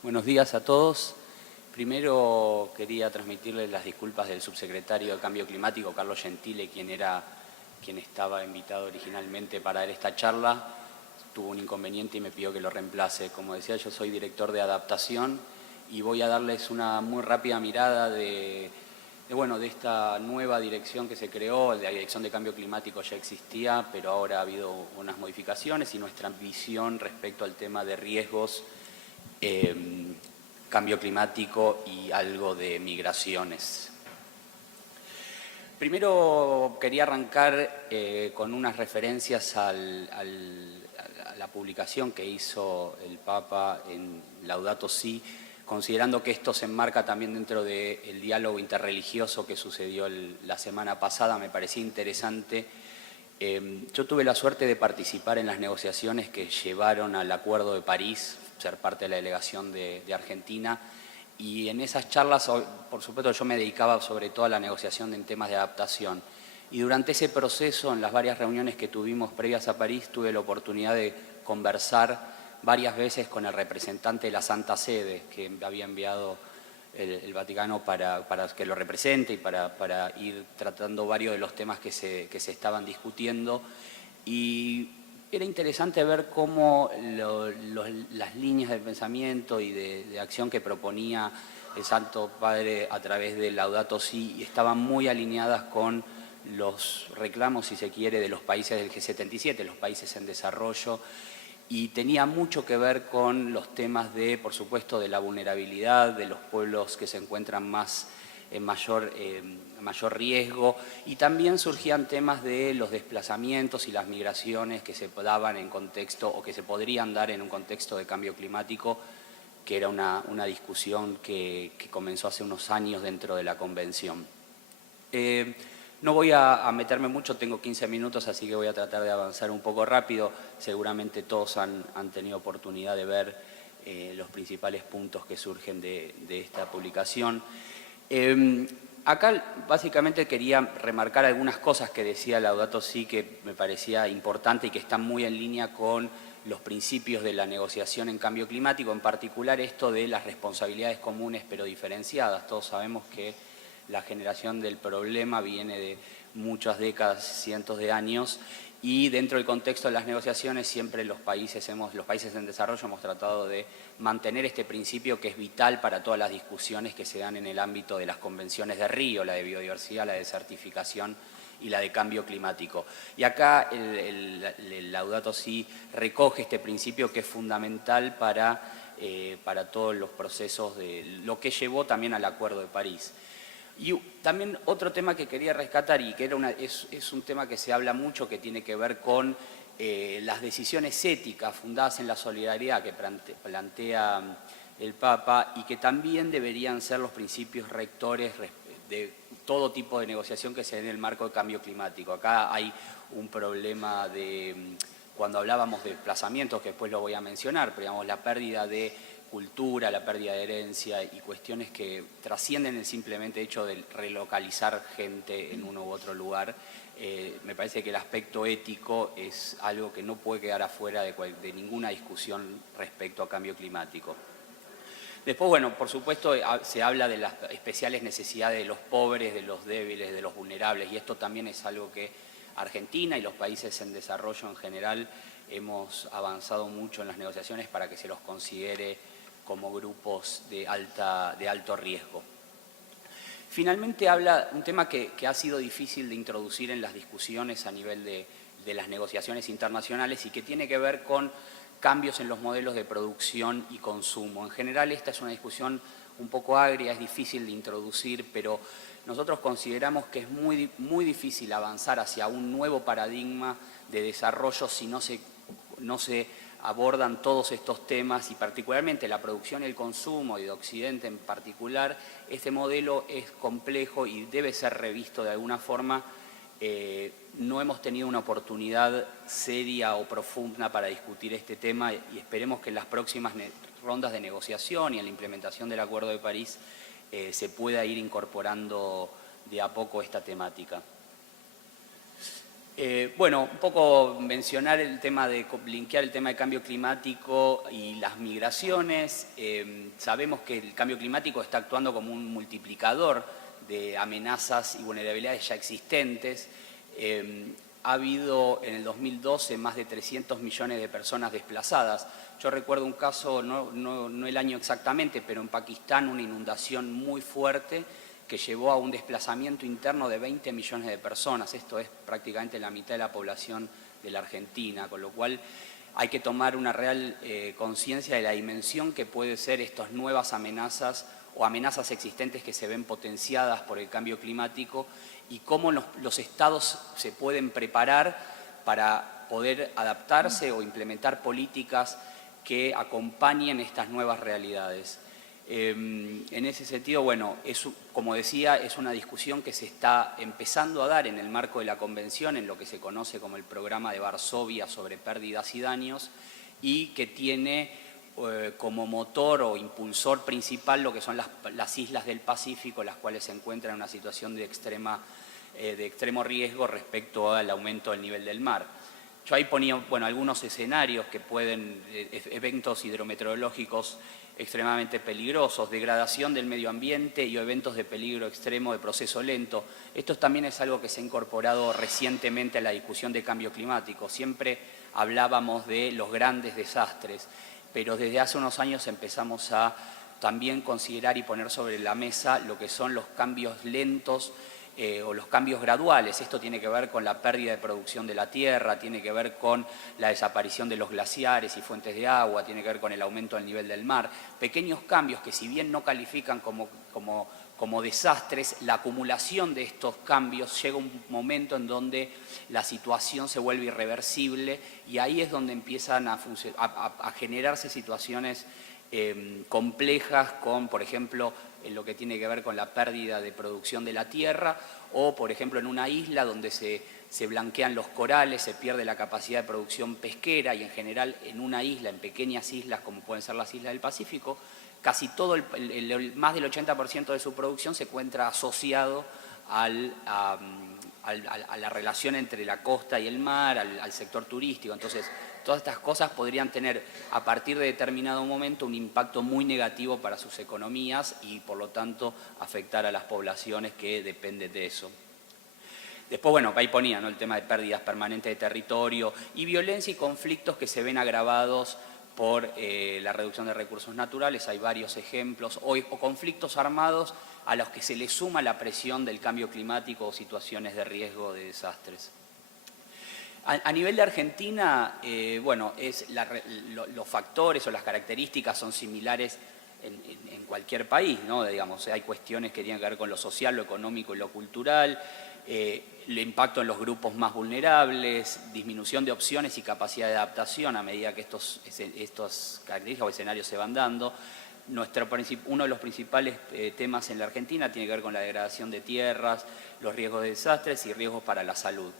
Buenos días a todos. Primero quería transmitirles las disculpas del subsecretario de Cambio Climático, Carlos Gentile, quien estaba invitado originalmente para dar esta charla. Tuvo un inconveniente y me pidió que lo reemplace. Como decía, yo soy director de adaptación y voy a darles una muy rápida mirada de esta nueva dirección que se creó. La Dirección de Cambio Climático ya existía, pero ahora ha habido unas modificaciones y nuestra visión respecto al tema de riesgos, cambio climático y algo de migraciones. Primero quería arrancar con unas referencias a la publicación que hizo el Papa en Laudato Si, considerando que esto se enmarca también dentro del diálogo interreligioso que sucedió la semana pasada. Me parecía interesante. Yo tuve la suerte de participar en las negociaciones que llevaron al Acuerdo de París, ser parte de la delegación de Argentina, y en esas charlas, por supuesto, yo me dedicaba sobre todo a la negociación en temas de adaptación. Y durante ese proceso, en las varias reuniones que tuvimos previas a París, tuve la oportunidad de conversar varias veces con el representante de la Santa Sede, que había enviado el Vaticano para que lo represente y para ir tratando varios de los temas que se estaban discutiendo. Y era interesante ver cómo las líneas de pensamiento y de acción que proponía el Santo Padre a través del Laudato Si estaban muy alineadas con los reclamos, si se quiere, de los países del G77, los países en desarrollo, y tenía mucho que ver con los temas de, por supuesto, de la vulnerabilidad de los pueblos que se encuentran en mayor riesgo, y también surgían temas de los desplazamientos y las migraciones que se daban en contexto o que se podrían dar en un contexto de cambio climático, que era una discusión que comenzó hace unos años dentro de la Convención. No voy a meterme mucho, tengo 15 minutos, así que voy a tratar de avanzar un poco rápido. Seguramente todos han tenido oportunidad de ver los principales puntos que surgen de esta publicación. Acá básicamente quería remarcar algunas cosas que decía Laudato Si que me parecía importante y que están muy en línea con los principios de la negociación en cambio climático, en particular esto de las responsabilidades comunes pero diferenciadas. Todos sabemos que la generación del problema viene de muchas décadas, cientos de años, y dentro del contexto de las negociaciones siempre los países en desarrollo hemos tratado de mantener este principio que es vital para todas las discusiones que se dan en el ámbito de las convenciones de Río, la de biodiversidad, la de desertificación y la de cambio climático. Y acá el Laudato Si recoge este principio que es fundamental para todos los procesos de lo que llevó también al Acuerdo de París. Y también otro tema que quería rescatar y que es un tema que se habla mucho, que tiene que ver con las decisiones éticas fundadas en la solidaridad que plantea el Papa, y que también deberían ser los principios rectores de todo tipo de negociación que se dé en el marco de cambio climático. Acá hay un problema cuando hablábamos de desplazamientos, que después lo voy a mencionar, pero digamos, la pérdida de cultura, la pérdida de herencia y cuestiones que trascienden el simplemente hecho de relocalizar gente en uno u otro lugar. Me parece que el aspecto ético es algo que no puede quedar afuera de ninguna discusión respecto a cambio climático. Después, bueno, por supuesto, se habla de las especiales necesidades de los pobres, de los débiles, de los vulnerables, y esto también es algo que Argentina y los países en desarrollo en general hemos avanzado mucho en las negociaciones para que se los considere como grupos de alto riesgo. Finalmente habla un tema que ha sido difícil de introducir en las discusiones a nivel de las negociaciones internacionales y que tiene que ver con cambios en los modelos de producción y consumo. En general esta es una discusión un poco agria, es difícil de introducir, pero nosotros consideramos que es muy difícil avanzar hacia un nuevo paradigma de desarrollo si no se abordan todos estos temas, y particularmente la producción y el consumo, y de Occidente en particular. Este modelo es complejo y debe ser revisto de alguna forma. No hemos tenido una oportunidad seria o profunda para discutir este tema, y esperemos que en las próximas rondas de negociación y en la implementación del Acuerdo de París se pueda ir incorporando de a poco esta temática. Bueno, un poco mencionar el tema de linkear el tema de cambio climático y las migraciones. Sabemos que el cambio climático está actuando como un multiplicador de amenazas y vulnerabilidades ya existentes. Ha habido en el 2012 más de 300 millones de personas desplazadas. Yo recuerdo un caso, no el año exactamente, pero en Pakistán una inundación muy fuerte que llevó a un desplazamiento interno de 20 millones de personas. Esto es prácticamente la mitad de la población de la Argentina, con lo cual hay que tomar una real conciencia de la dimensión que puede ser estas nuevas amenazas o amenazas existentes que se ven potenciadas por el cambio climático y cómo los estados se pueden preparar para poder adaptarse o implementar políticas que acompañen estas nuevas realidades. En ese sentido, bueno, como decía, es una discusión que se está empezando a dar en el marco de la Convención, en lo que se conoce como el Programa de Varsovia sobre pérdidas y daños, y que tiene como motor o impulsor principal lo que son las islas del Pacífico, las cuales se encuentran en una situación de extremo riesgo respecto al aumento del nivel del mar. Yo ahí ponía, bueno, algunos escenarios que pueden, eventos hidrometeorológicos extremadamente peligrosos, degradación del medio ambiente y eventos de peligro extremo de proceso lento. Esto también es algo que se ha incorporado recientemente a la discusión de cambio climático. Siempre hablábamos de los grandes desastres, pero desde hace unos años empezamos a también considerar y poner sobre la mesa lo que son los cambios lentos o los cambios graduales. Esto tiene que ver con la pérdida de producción de la tierra, tiene que ver con la desaparición de los glaciares y fuentes de agua, tiene que ver con el aumento del nivel del mar. Pequeños cambios que si bien no califican como desastres, la acumulación de estos cambios llega un momento en donde la situación se vuelve irreversible y ahí es donde empiezan a generarse situaciones complejas con, por ejemplo, en lo que tiene que ver con la pérdida de producción de la tierra o, por ejemplo, en una isla donde se blanquean los corales, se pierde la capacidad de producción pesquera y en general en una isla, en pequeñas islas como pueden ser las islas del Pacífico, casi todo, más del 80% de su producción se encuentra asociado a la relación entre la costa y el mar, al sector turístico. Entonces, todas estas cosas podrían tener a partir de determinado momento un impacto muy negativo para sus economías y por lo tanto afectar a las poblaciones que dependen de eso. Después, bueno, ahí ponía, ¿no?, el tema de pérdidas permanentes de territorio y violencia y conflictos que se ven agravados por la reducción de recursos naturales. Hay varios ejemplos, o conflictos armados a los que se le suma la presión del cambio climático o situaciones de riesgo de desastres. A nivel de Argentina, bueno, los factores o las características son similares en cualquier país, ¿no? Digamos, hay cuestiones que tienen que ver con lo social, lo económico y lo cultural, el impacto en los grupos más vulnerables, disminución de opciones y capacidad de adaptación a medida que estos características o escenarios se van dando. Uno de los principales temas en la Argentina tiene que ver con la degradación de tierras, los riesgos de desastres y riesgos para la salud.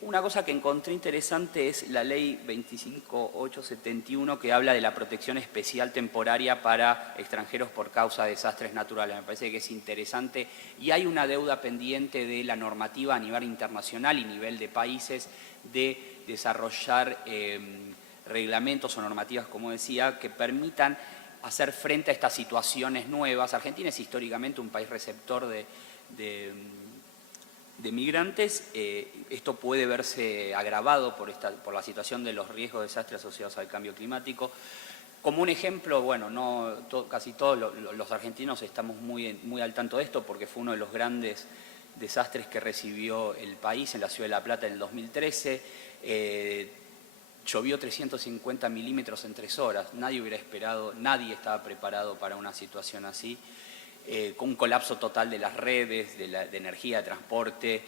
Una cosa que encontré interesante es la ley 25871 que habla de la protección especial temporaria para extranjeros por causa de desastres naturales. Me parece que es interesante y hay una deuda pendiente de la normativa a nivel internacional y nivel de países de desarrollar reglamentos o normativas, como decía, que permitan hacer frente a estas situaciones nuevas. Argentina es históricamente un país receptor de migrantes. Esto puede verse agravado por la situación de los riesgos de desastres asociados al cambio climático. Como un ejemplo, bueno, casi todos los argentinos estamos muy al tanto de esto porque fue uno de los grandes desastres que recibió el país en la Ciudad de La Plata en el 2013. Llovió 350 milímetros en 3 horas. Nadie estaba preparado para una situación así. Con un colapso total de las redes, de energía, de transporte,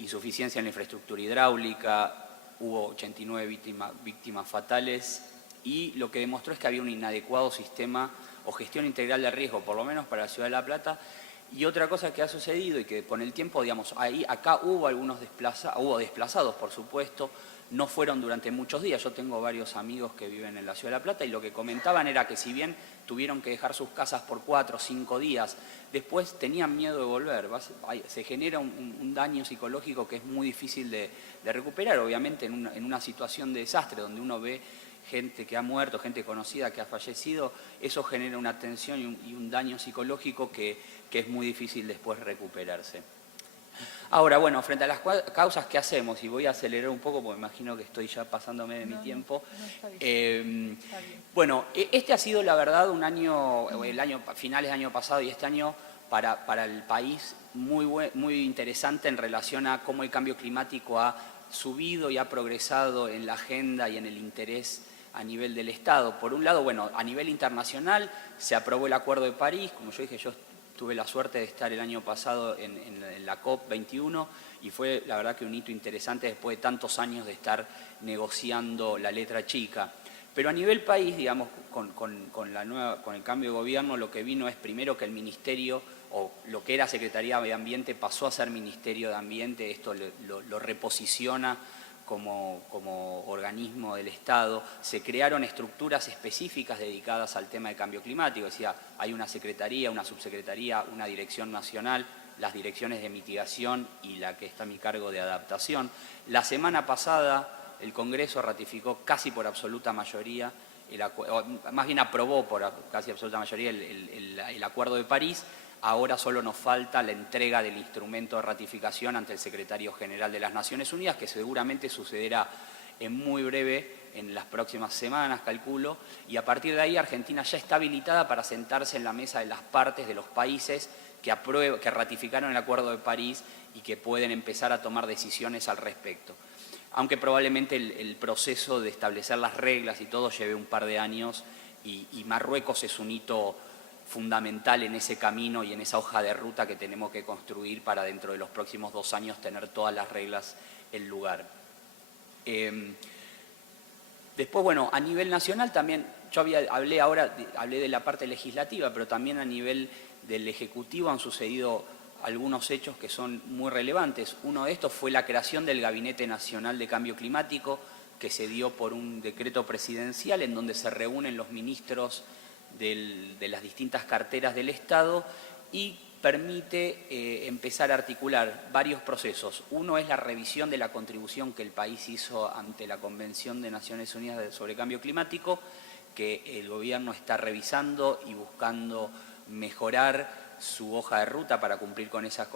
insuficiencia en la infraestructura hidráulica, hubo 89 víctimas fatales y lo que demostró es que había un inadecuado sistema o gestión integral de riesgo, por lo menos para la Ciudad de La Plata. Y otra cosa que ha sucedido y que con el tiempo, digamos, acá hubo algunos desplazados, por supuesto, no fueron durante muchos días. Yo tengo varios amigos que viven en la Ciudad de La Plata y lo que comentaban era que si bien tuvieron que dejar sus casas por 4 o 5 días, después tenían miedo de volver. Se genera un daño psicológico que es muy difícil de recuperar, obviamente en una situación de desastre, donde uno ve gente que ha muerto, gente conocida que ha fallecido, eso genera una tensión y un daño psicológico que es muy difícil después recuperarse. Ahora, bueno, frente a las causas, ¿qué hacemos? Y voy a acelerar un poco porque imagino que estoy ya pasándome de mi tiempo. No, está bien. Está bien. Bueno, este ha sido la verdad un año, finales del año pasado y este año para el país muy interesante en relación a cómo el cambio climático ha subido y ha progresado en la agenda y en el interés a nivel del Estado. Por un lado, bueno, a nivel internacional se aprobó el Acuerdo de París, como yo dije, yo tuve la suerte de estar el año pasado en la COP21 y fue la verdad que un hito interesante después de tantos años de estar negociando la letra chica. Pero a nivel país, digamos, con el cambio de gobierno, lo que vino es primero que el Ministerio, o lo que era Secretaría de Ambiente, pasó a ser Ministerio de Ambiente. Esto lo reposiciona como organismo del Estado. Se crearon estructuras específicas dedicadas al tema de cambio climático. Decía, hay una secretaría, una subsecretaría, una dirección nacional, las direcciones de mitigación y la que está a mi cargo de adaptación. La semana pasada el Congreso ratificó casi por absoluta mayoría, más bien aprobó por casi absoluta mayoría el Acuerdo de París. Ahora solo nos falta la entrega del instrumento de ratificación ante el Secretario General de las Naciones Unidas, que seguramente sucederá en muy breve, en las próximas semanas, calculo, y a partir de ahí Argentina ya está habilitada para sentarse en la mesa de las partes de los países que ratificaron el Acuerdo de París y que pueden empezar a tomar decisiones al respecto. Aunque probablemente el proceso de establecer las reglas y todo lleve un par de años y Marruecos es un hito fundamental en ese camino y en esa hoja de ruta que tenemos que construir para dentro de los próximos 2 años tener todas las reglas en lugar. Después, bueno, a nivel nacional también, yo hablé de la parte legislativa, pero también a nivel del Ejecutivo han sucedido algunos hechos que son muy relevantes. Uno de estos fue la creación del Gabinete Nacional de Cambio Climático, que se dio por un decreto presidencial en donde se reúnen los ministros de las distintas carteras del Estado y permite empezar a articular varios procesos. Uno es la revisión de la contribución que el país hizo ante la Convención de Naciones Unidas sobre Cambio Climático, que el gobierno está revisando y buscando mejorar su hoja de ruta para cumplir con esa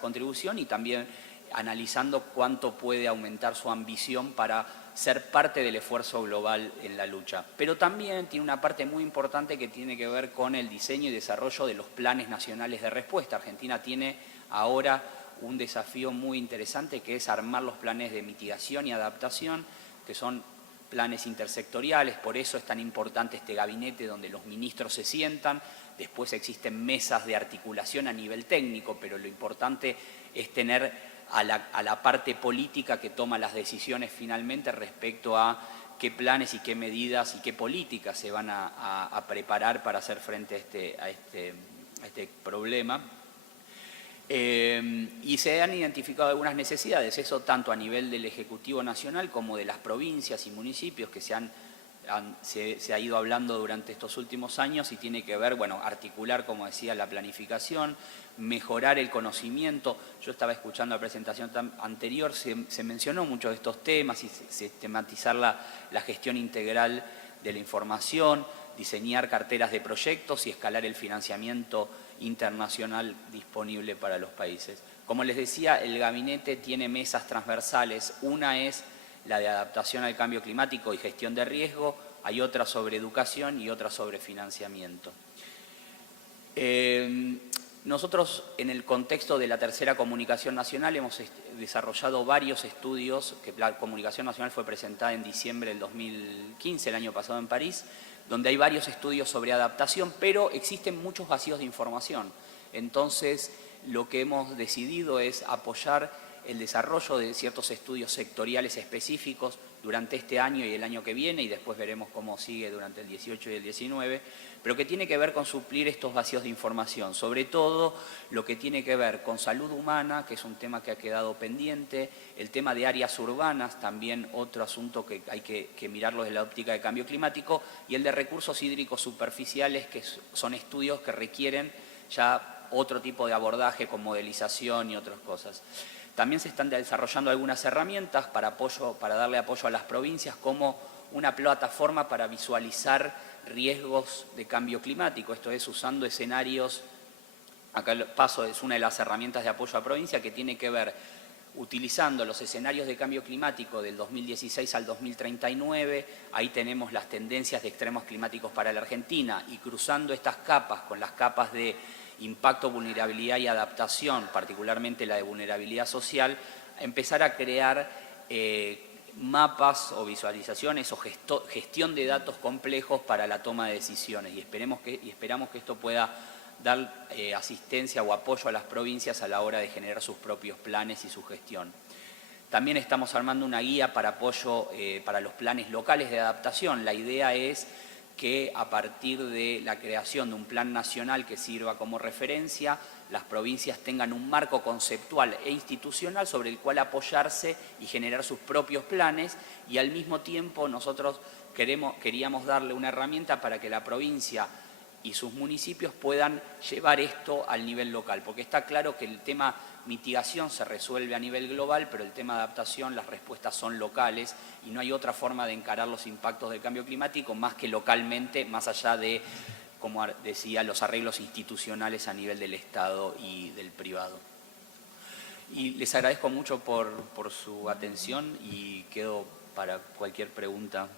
contribución y también analizando cuánto puede aumentar su ambición para ser parte del esfuerzo global en la lucha. Pero también tiene una parte muy importante que tiene que ver con el diseño y desarrollo de los planes nacionales de respuesta. Argentina tiene ahora un desafío muy interesante que es armar los planes de mitigación y adaptación, que son planes intersectoriales, por eso es tan importante este gabinete donde los ministros se sientan. Después existen mesas de articulación a nivel técnico, pero lo importante es tener a la parte política que toma las decisiones finalmente respecto a qué planes y qué medidas y qué políticas se van a preparar para hacer frente a este problema. Y se han identificado algunas necesidades, eso tanto a nivel del Ejecutivo Nacional como de las provincias y municipios que se ha ido hablando durante estos últimos años y tiene que ver, bueno, articular, como decía, la planificación, mejorar el conocimiento. Yo estaba escuchando la presentación anterior, se mencionó muchos de estos temas y sistematizar la gestión integral de la información, diseñar carteras de proyectos y escalar el financiamiento internacional disponible para los países. Como les decía, el gabinete tiene mesas transversales. Una es la de adaptación al cambio climático y gestión de riesgo, hay otra sobre educación y otra sobre financiamiento. Nosotros, en el contexto de la tercera comunicación nacional, hemos desarrollado varios estudios, que la comunicación nacional fue presentada en diciembre del 2015, el año pasado en París, donde hay varios estudios sobre adaptación, pero existen muchos vacíos de información. Entonces, lo que hemos decidido es apoyar el desarrollo de ciertos estudios sectoriales específicos durante este año y el año que viene, y después veremos cómo sigue durante el 18 y el 19, pero que tiene que ver con suplir estos vacíos de información, sobre todo lo que tiene que ver con salud humana, que es un tema que ha quedado pendiente, el tema de áreas urbanas, también otro asunto que hay que mirarlo desde la óptica de cambio climático, y el de recursos hídricos superficiales, que son estudios que requieren ya otro tipo de abordaje con modelización y otras cosas. También se están desarrollando algunas herramientas para darle apoyo a las provincias, como una plataforma para visualizar riesgos de cambio climático, esto es, usando escenarios. Acá el paso es una de las herramientas de apoyo a provincia que tiene que ver utilizando los escenarios de cambio climático del 2016 al 2039, ahí tenemos las tendencias de extremos climáticos para la Argentina, y cruzando estas capas con las capas de impacto, vulnerabilidad y adaptación, particularmente la de vulnerabilidad social, empezar a crear mapas o visualizaciones o gestión de datos complejos para la toma de decisiones, y esperamos que esto pueda dar asistencia o apoyo a las provincias a la hora de generar sus propios planes y su gestión. También estamos armando una guía para apoyo para los planes locales de adaptación. La idea es que a partir de la creación de un plan nacional que sirva como referencia, las provincias tengan un marco conceptual e institucional sobre el cual apoyarse y generar sus propios planes, y al mismo tiempo nosotros queríamos darle una herramienta para que la provincia y sus municipios puedan llevar esto al nivel local, porque está claro que el tema mitigación se resuelve a nivel global, pero el tema adaptación, las respuestas son locales, y no hay otra forma de encarar los impactos del cambio climático más que localmente, más allá de, como decía, los arreglos institucionales a nivel del Estado y del privado. Y les agradezco mucho por su atención y quedo para cualquier pregunta.